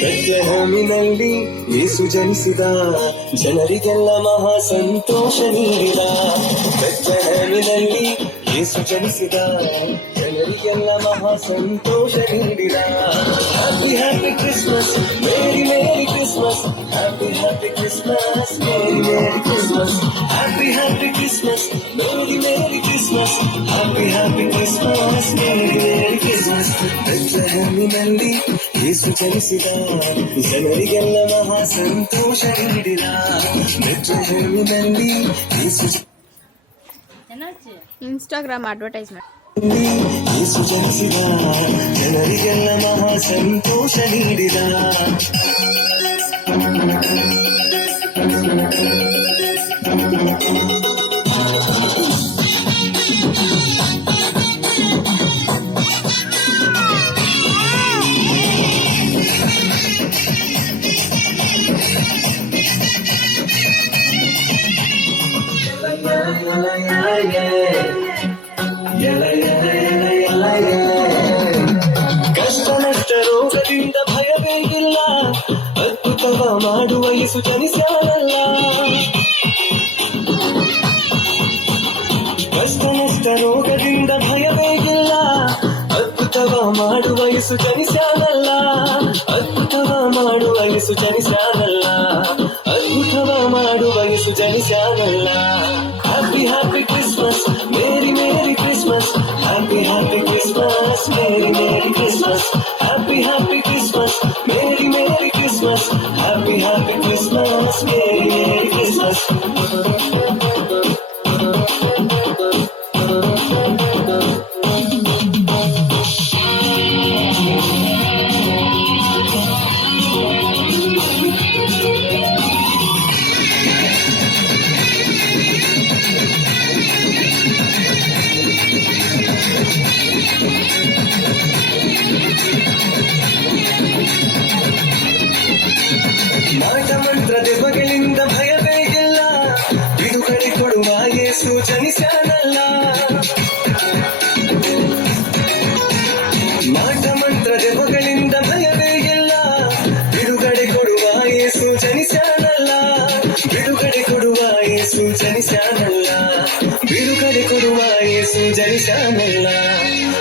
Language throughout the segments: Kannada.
ಬೆತ್ಲೆಹೇಮಿನಲ್ಲಿ ಯೇಸು ಜನಿಸಿದ, ಜನರಿಗೆಲ್ಲ ಮಹಾ ಸಂತೋಷ ನೀಡಿದ. ಬೆತ್ಲೆಹೇಮಿನಲ್ಲಿ ಯೇಸು ಜನಿಸಿದ, ಜನರಿಗೆಲ್ಲ ಮಹಾ ಸಂತೋಷ ನೀಡಿದ. Happy happy Christmas, merry merry Christmas, happy happy Christmas, merry merry Christmas, happy happy Christmas, merry merry Christmas, happy happy Christmas, merry merry Christmas. ಬೆತ್ಲೆಹೇಮಿನಲ್ಲಿ ಯೇಸು ಜನಿಸಿದ, ಜನರಿಗೆಲ್ಲ ಮಹಾ ಸಂತೋಷ ನೀಡಿದ. ಬೆತ್ಲೆಹೇಮಿನಲ್ಲಿ ಯೇಸು ಇನ್ಸ್ಟಾಗ್ರಾಮ್ ಅಡ್ವರ್ಟೈಸ್ಮೆಂಟ್. ಯೇಸು ಜನಿಸಿದ, ಜನರಿಗೆಲ್ಲ ಮಹಾ ಸಂತೋಷ ನೀಡಿದ. ಕಷ್ಟ ನಷ್ಟ ರೋಗದಿಂದ ಭಯವೇ ಇಲ್ಲ, ಅದ್ಭುತವ ಮಾಡುವ ಯೇಸು ಜನಿಸ್ಯಾನಲ್ಲ. ಕಷ್ಟ ನಷ್ಟ ರೋಗದಿಂದ ಭಯವೇ ಇಲ್ಲ, ಅದ್ಭುತವ ಮಾಡುವ ಯೇಸು ಜನಿಸ್ಯಾನಲ್ಲ. ಅದ್ಭುತವ ಮಾಡುವ ಯೇಸು ಜನಿಸ್ಯಾನಲ್ಲ, ಅದ್ಭುತವ ಮಾಡುವ ಯೇಸು ಜನಿಸ್ಯಾನಲ್ಲ. Happy happy Christmas, merry merry Christmas, happy happy Christmas, merry merry Christmas, happy happy Christmas, merry merry Christmas, happy happy Christmas, merry merry Christmas. ಮಾಟ ಮಂತ್ರ ದೆವ್ವಗಳಿಂದ ಭಯವೇ ಇಲ್ಲ, ಬಿಡುಗಡೆ ಕೊಡುವ ಯೇಸು ಜನಿಸ್ಯಾನಲ್ಲ. ಮಾಟ ಮಂತ್ರ ದೆವ್ವಗಳಿಂದ ಭಯವೇ ಇಲ್ಲ, ಬಿಡುಗಡೆ ಕೊಡುವ ಯೇಸು ಜನಿಸ್ಯಾನಲ್ಲ. ಬಿಡುಗಡೆ ಕೊಡುವ ಯೇಸು ಜನಿಸ್ಯಾನಲ್ಲ, ಬಿಡುಗಡೆ ಕೊಡುವ ಯೇಸು ಜನಿಸ್ಯಾನಲ್ಲ.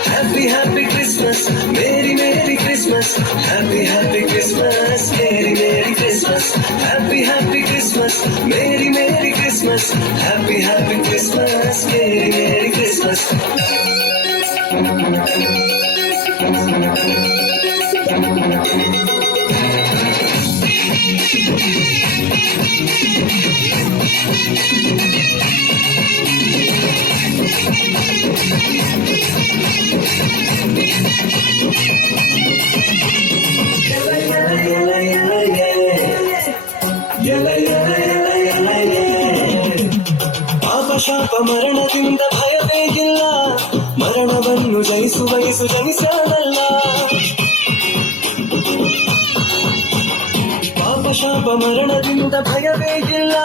Happy happy Christmas, merry merry Christmas, happy happy Christmas, merry merry Christmas, happy happy Christmas, merry merry Christmas, happy happy Christmas, merry merry Christmas. ಪಾಪ ಶಾಪ ಮರಣದಿಂದ ಭಯವೇ ಇಲ್ಲ, ಮರಣವನ್ನು ಜಯಿಸುವ ಯೇಸು ಜನಿಸ್ಯಾನಲ್ಲ. ಪಾಪ ಶಾಪ ಮರಣದಿಂದ ಭಯವೇ ಇಲ್ಲ,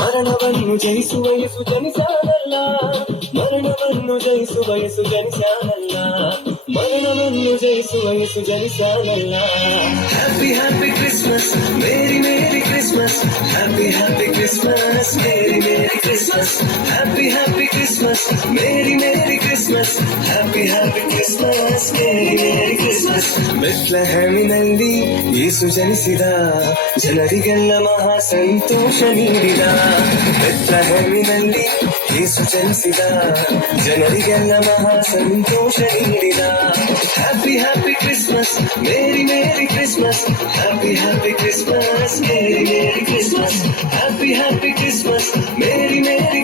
ಮರಣವನ್ನು ಜಯಿಸುವ ಯೇಸು ಜನಿಸ್ಯಾನಲ್ಲ. ಮರಣವನ್ನು ಜಯಿಸುವ ಯೇಸು ಜನಿಸ್ಯಾನಲ್ಲ, ಮರಣವನ್ನು ಜಯಿಸುವ ಯೇಸು ಜನಿಸ್ಯಾನಲ್ಲ. Happy happy Christmas, merry merry Christmas, happy happy Christmas, merry merry Christmas, happy happy Christmas, merry merry Christmas, happy happy Christmas, merry merry Christmas. ಬೆತ್ಲೆಹೇಮಿನಲ್ಲಿ ಯೇಸು ಜನಿಸಿದ, ಜನರಿಗೆಲ್ಲ ಮಹಾ ಸಂತೋಷ ನೀಡಿದ. ಬೆತ್ಲೆಹೇಮಿನಲ್ಲಿ ಯೇಸು ಜನಿಸಿದ, ಜನರಿಗೆಲ್ಲ ಮಹಾ ಸಂತೋಷ ನೀಡಿದ. Happy happy Christmas, merry merry Christmas, happy happy Christmas, merry merry Christmas, happy happy Christmas, merry ಮೇರಿ